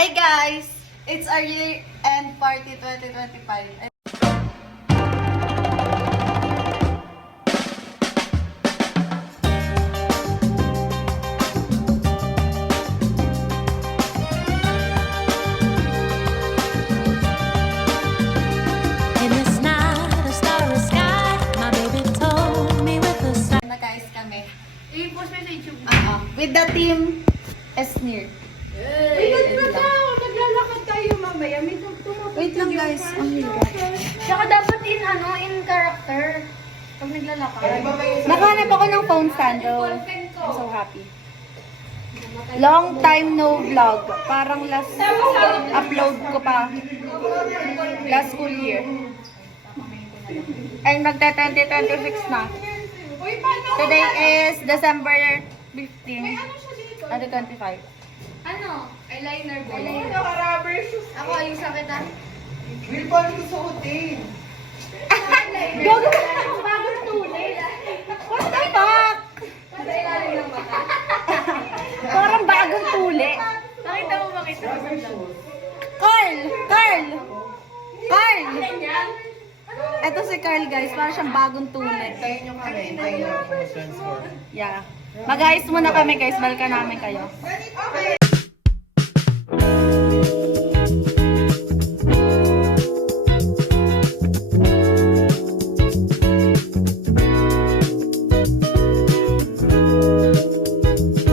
Hi guys! It's our year-end party 2025. Nag-guys kami. I-post mo sa YouTube. With the team Esnir. Wait, naglalakad tayo mamaya. May tumutugtog. Wait lang guys, ang hirap. Saka dapat in character. Pag naglalakad. Nakahanap ako ng phone stand though. I'm so happy. Long time no vlog. Parang last upload ko pa last school year. Ay magta-2026 na. Today is December 15, 2025. Ano? Eyeliner ba? Naka-rubber shoes. Ako, ayusan kita. Will, paano susuotin? Gogo na ako bagong tuloy. What the fuck? Sa ilalim ng mata. Parang bagong tuli. Nakita mo ba kita? Carl! Carl! Carl! Ganyan? Ito si Carl guys, parang siyang bagong tuli. Tayo nyo kami. Tayo nyo ako transform. Yeah. Mag-ayos muna kami guys, balikan namin kayo.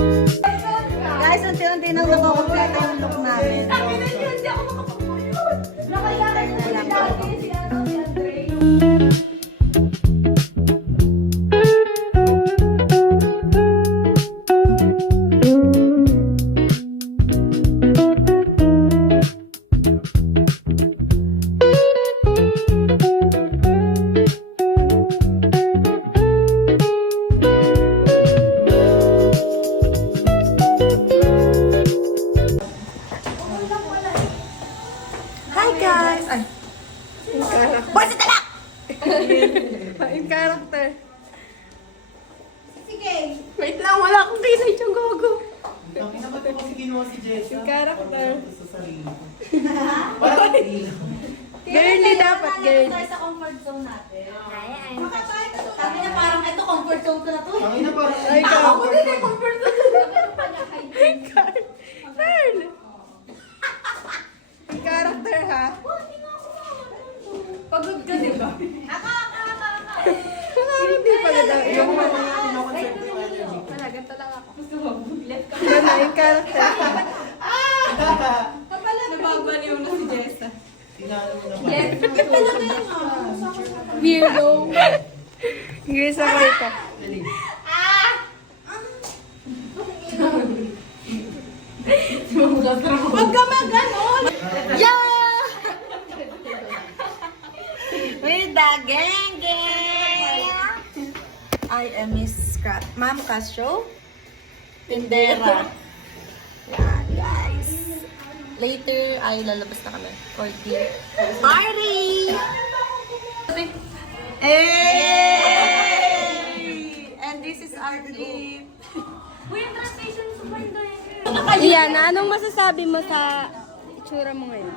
Guys, unti-unti nang nakukumpleto yung look namin. Hindi ako makapagpuyod. Nakailangan ko si Daddy, si Andre. Hi guys! Ay. Boys, talak! In character. Sige. Wait lang, wala akong kisay yung gogo. Bakit na ba ito kasi ginawa si Jessa? In character. Sa sarili. Parang ilaw. Girly dapat, girly. Sa comfort zone natin. Sabi niya parang ito comfort zone ko na to. Ang ina parang... Ay, Ako din yung comfort zone. Girl! In character ha? Pagod ka, di ba? Hindi pala daw. Yung Kinoconserve yung energy ko. Wala, ganito lang ako. Gusto mo, buglet ka. Gana, in character. Nababaliw na si Jessa. Tinalo mo naman. Yes. Weirdo. Girls ako ito. Dali. Huwag ka mag-ganon! Yeah! With the gang gang! I am Miss Ma'am Castro. Tindera. Yan, guys. Later, ay lalabas na kami for the party! Hey! And this is our clip. Uy, yung translation sa Parinda yan. Iyan, anong masasabi mo sa itsura mo ngayon?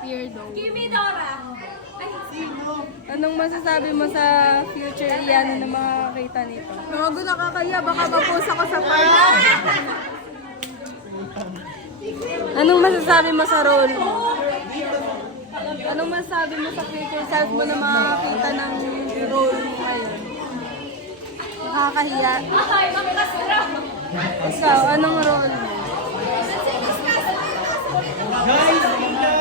Weirdo. Kimi Dora. Ay, Anong masasabi mo sa future Iyan na makakita nito? Gago nakakaya, baka mapost ako sa party. Anong masasabi mo sa role mo? Anong masasabi mo sa future self mo na makakita ng role mo ngayon? Nakakahiya. ay, makakastra. Ikaw, anong role mo? Guys, Linda!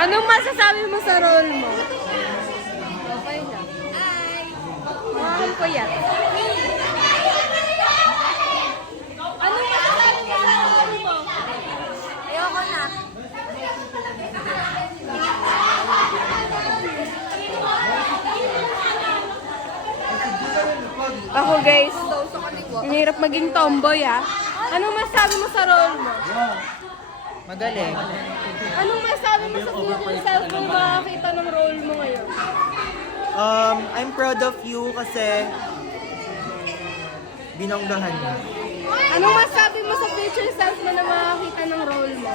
Anong masasabi mo sa role mo? Okay lang. Mukhang puyat. Anong masasabi mo sa role mo? Ayoko na. Ako guys, ang hirap maging tomboy ah. Anong masasabi mo sa role mo? Magaling. Anong masasabi mo sa future self mo makakita ng role mo ngayon? I'm proud of you kasi binonggahan niya. Anong masasabi self mo na makakita ng role mo?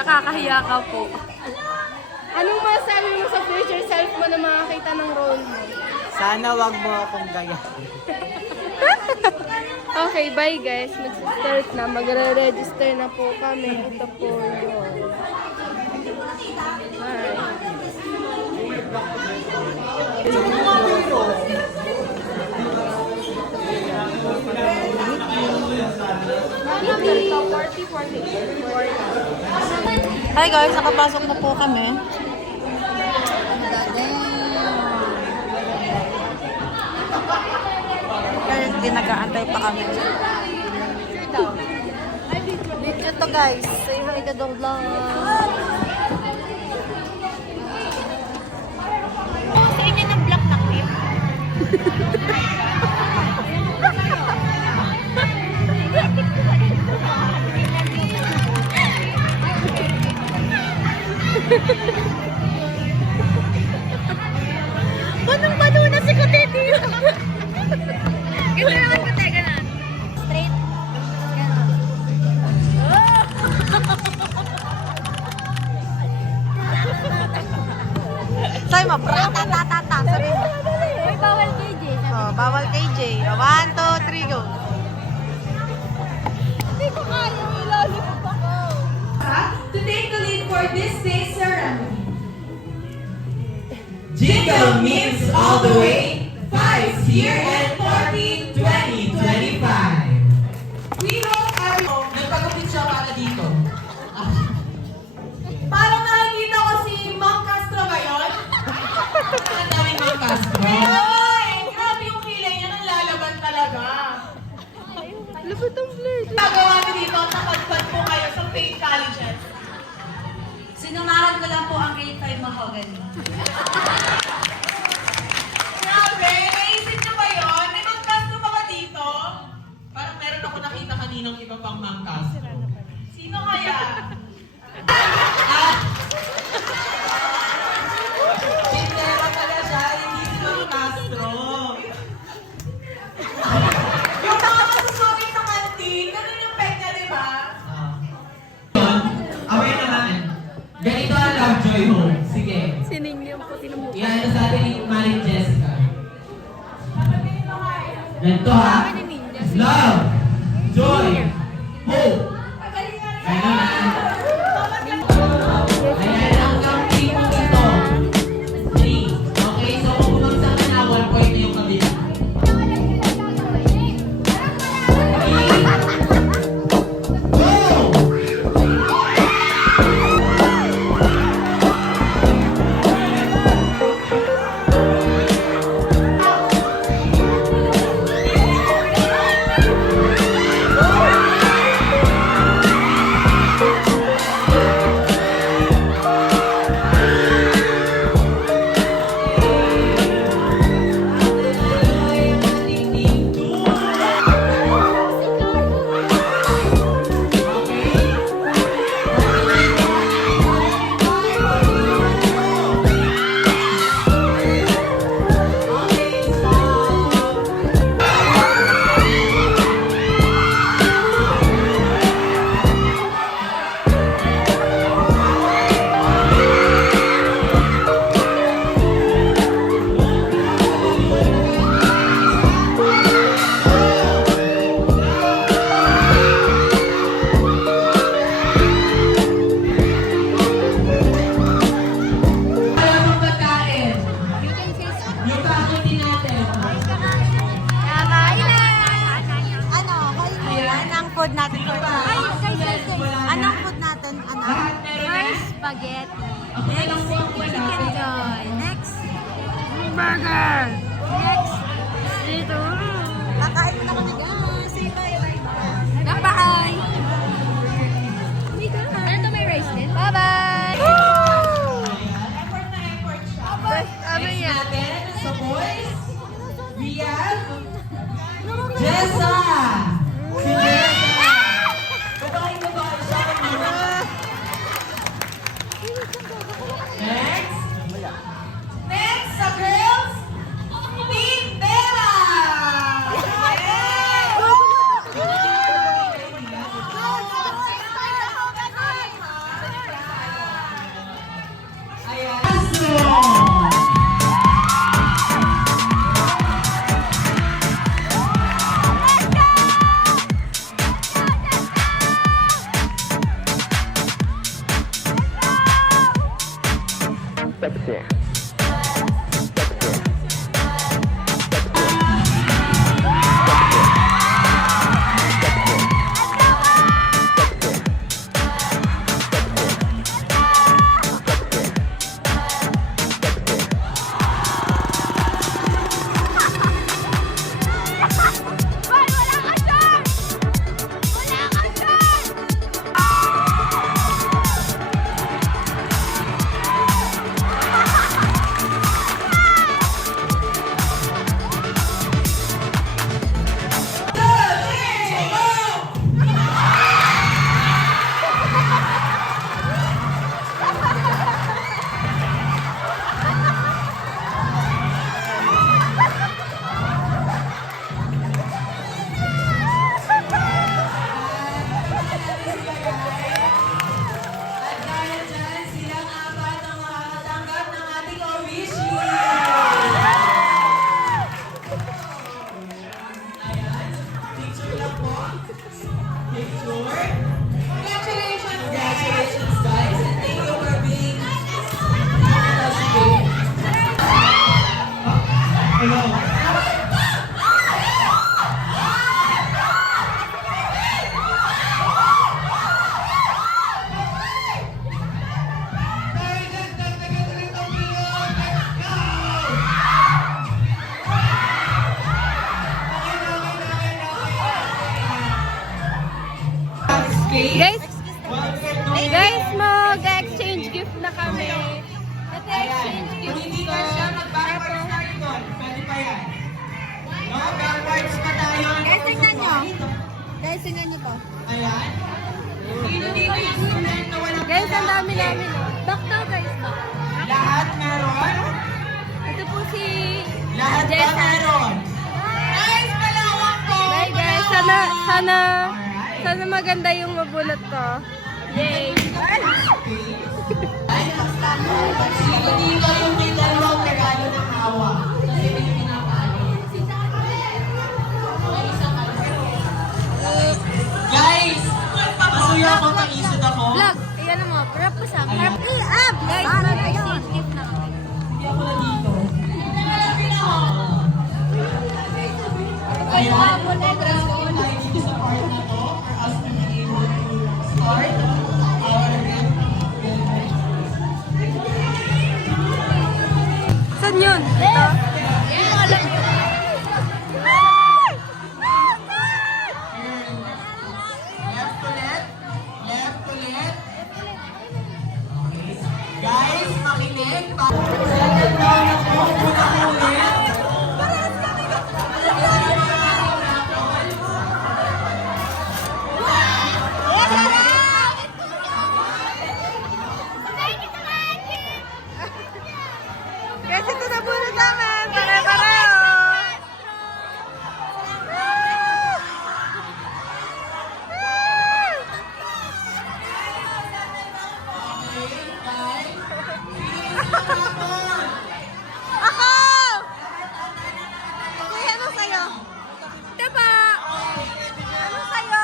Nakakahiya ka po. Anong masasabi mo sa future self mo na makakita ng role mo? Sana wag mo akong gaya. Okay, bye guys. Mag-start na. Magre-register na po kami. Ito po yun. Bye. Hi guys, nakapasok na po kami. Currently, nag-aantay pa kami. Video to guys. Say hi to the vlog. Sa inyo ng vlog na clip. Banong-bano na si Kuteti. Kasi naman Kuteka na. Straight. Sabi mo, ta-ta-ta-ta. Sabi mo. Uy, bawal KJ. Oh, bawal KJ. 1, 2, 3, go. Hindi ko kaya. Ilalipot ako. To take the lead for this day's ceremony. Jingle means all the way, 5's here and 14, 20, 25. We hope everyone nagpagupit siya para dito. Parang nakikita ko si Ma'am Castro ngayon. Ang daming Ma'am Castro. Ay, grabe yung kilay niya, nalalaban talaga. Lupot ang blade. Nagawa niyo dito, nakagpad po kayo sa Faith Colleges. Sinumahan ko lang po ang grade 5 mahogany. Grabe, naisip niyo ba yun? May Ma'am Castro pa ba dito? Parang meron ako nakita kaninang iba pang Ma'am Castro. Sino kaya? Sintera pala siya, hindi si Ma'am Castro. Yung mga masusulit sa kantin, ganun yung peg niya, di ba? Aware na natin. Ganito ang Love Joy Home. Sige. Siningyang po tinumukha. Yan ito sa atin ni Maring Jessica. Ganito ha. Love, Joy, Hope. Ganun ha. Ayan ang counting mo dito. 3. Okay, so kung bumagsak ka na, 1 point na yung kabila. 3. Go! Alam ang pagkain. Yung faculty natin. Ano ang food natin? Anong food natin? Lahat meron na. Spaghetti. Okay lang po ang wala. Chicken joy. Next, Burger. Next. Dito. kakain na kami guys. Say bye. Bye-bye. Ano to, may rice din? Bye-bye. Effort na effort siya. Ano Next yan? natin, sa boys, we have Jessa! Si Jessa! Babae siya. Next! Next, sa girls, Team Bella! Yes! picture. Congratulations, guys. And thank you for being participating. Hello. Guys, mag-exchange gift na kami. Ito exchange gift Hindi ko. ka siya, mag-backwards tayo doon. Pwede pa yan. No, backwards pa tayo. Guys, tingnan nyo. Guys, tingnan nyo to. Ayan. Dito yung student na walang Guys, ang dami namin. Back daw guys. lahat meron. Ito po si Lahat ba Jessa. meron? Guys, malawak ko! Bye guys. Sana maganda yung mabulot ko. Yay! Sino dito yung may dalawang regalo ng hawa? Kasi may pinapaano. Guys! Masuya ako, paisod ako. Vlog! Ayan mo. Prep ko sa prep. Up! Guys, mag-exchange gift na kami. Hindi ako na dito. Ayan, congrats ko tayo dito sa part na to for us to be able to start our Saan yun? Ito? left ulit. Left ulit. Okay. Guys, makinig. Second round na po. Una ulit. Guys, ito na bulot namin. Pare-pareho. Ako! Kuya, ano sa'yo? Diba? Ano sa'yo?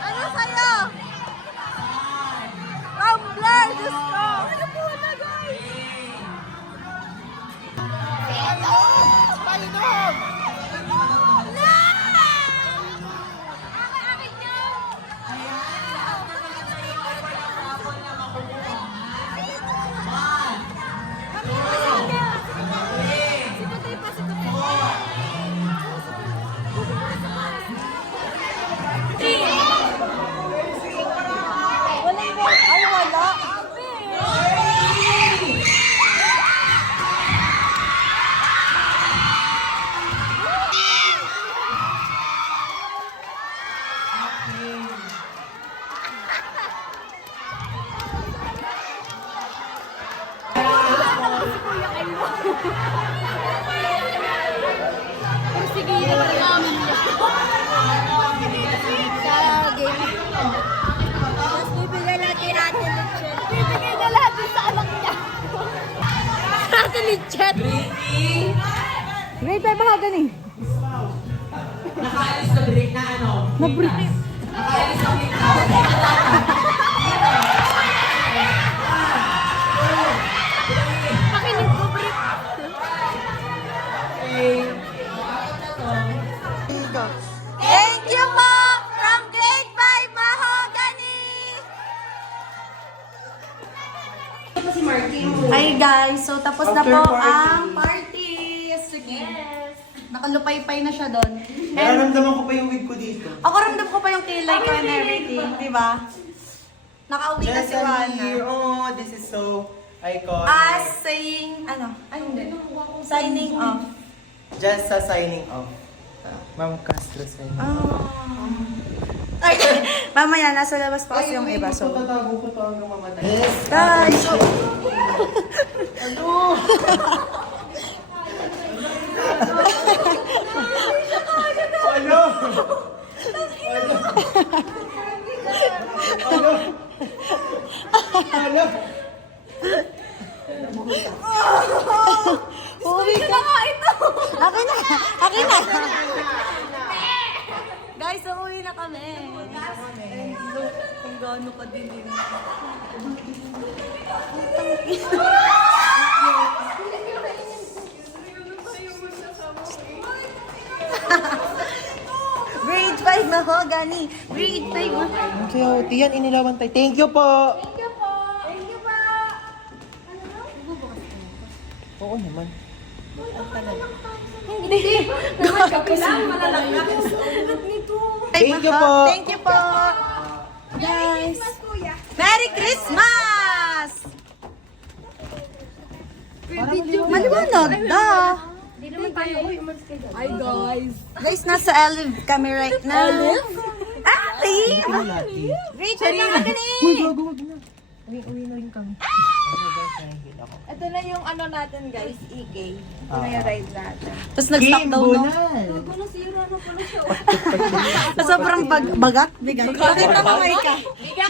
Ano sa'yo? Tumbler! Diyos ko! Ano po na, guys? Painom! Akin yun! Ay, wala. Sige, yun naman namin. Sa game. Tapos bibigyan natin lechon. Bibigyan na natin sa anak niya. Sa atin lechon. Grade 5 mga ganing. Nakaalis na break na ano? Na-break. Nakaalis na break. Pakinig ko, Brit. Thank you po from grade 5 Mahogany. Hi guys, so tapos na po ang party. Sige. Nakalupay-pay na siya doon. Nararamdaman ko pa yung wig ko dito. Ako ramdam ko pa yung kilay ko and everything, di ba? Nakauwi na si Just Juana. here. Oh, this is so iconic. As saying, ano? Ay, hindi. Signing off. Just sa signing off. Ma'am Castro signing off. Oh. Ay, mamaya, nasa labas pa kasi yung iba. So, Tatago ko to hanggang mamatay. guys, so, Ano? Ano? uuwi ka na ito. Akin na. Sige na. Guys, uuwi na kami. Kung gaano ka din yun. Grade 5 mahogany. Grade 5 mahogany. Ang cute. Yan, inilawan tayo. Thank you po. Oo naman. Thank you po. Thank you po. Guys. Merry Christmas! Maliwanag na. Hi guys! Guys, nasa Olive kami right now. Olive? Great na kami. Uy, gago, wag na. Uwi na rin kami. Ito na yung ano natin guys, EK. Ito na yung ride natin. Tapos nag-stop daw no. Sobrang bagat. Bigat. Pakita mo, Maika.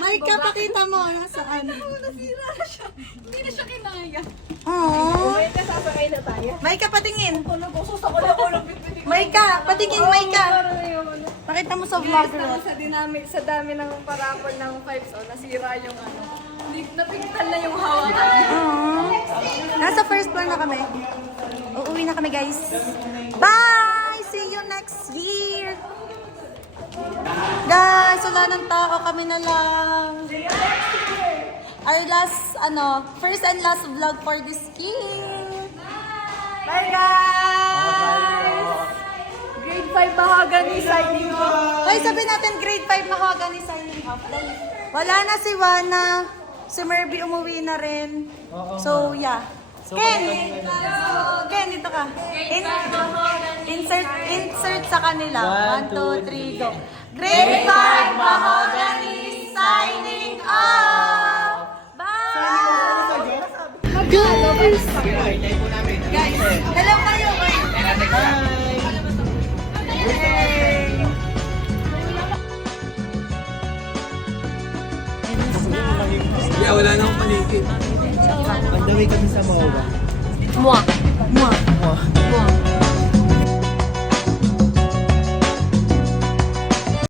Maika, pakita mo. Nasaan? Nasira na siya. Hindi na siya kinaya. Aww. Ito, sasakay na tayo. Maika, patingin. Maika, patingin, Maika. Pakita mo sa vlogger. Sa dami ng parapol ng vibes, nasira yung ano. Napigtan na yung hawakan. Nasa first floor na kami. Uuwi na kami, guys. Bye! See you next year! Guys, wala ng tao. Kami na lang. Our last, first and last vlog for this year. Bye, guys! Grade 5 mahogany signing off. Ay, sabi natin grade 5 mahogany signing off. Wala na si Wana. Si Merby umuwi na rin. So, yeah. Ken! Ken, dito ka. Insert sa kanila. 1, 2, 3, go. Grade 5 mahogany signing off! Bye! Guys, hello kayo. Yeah, wala na akong paligid. Ang dami kami sa Mawa. Mwah. Mwah.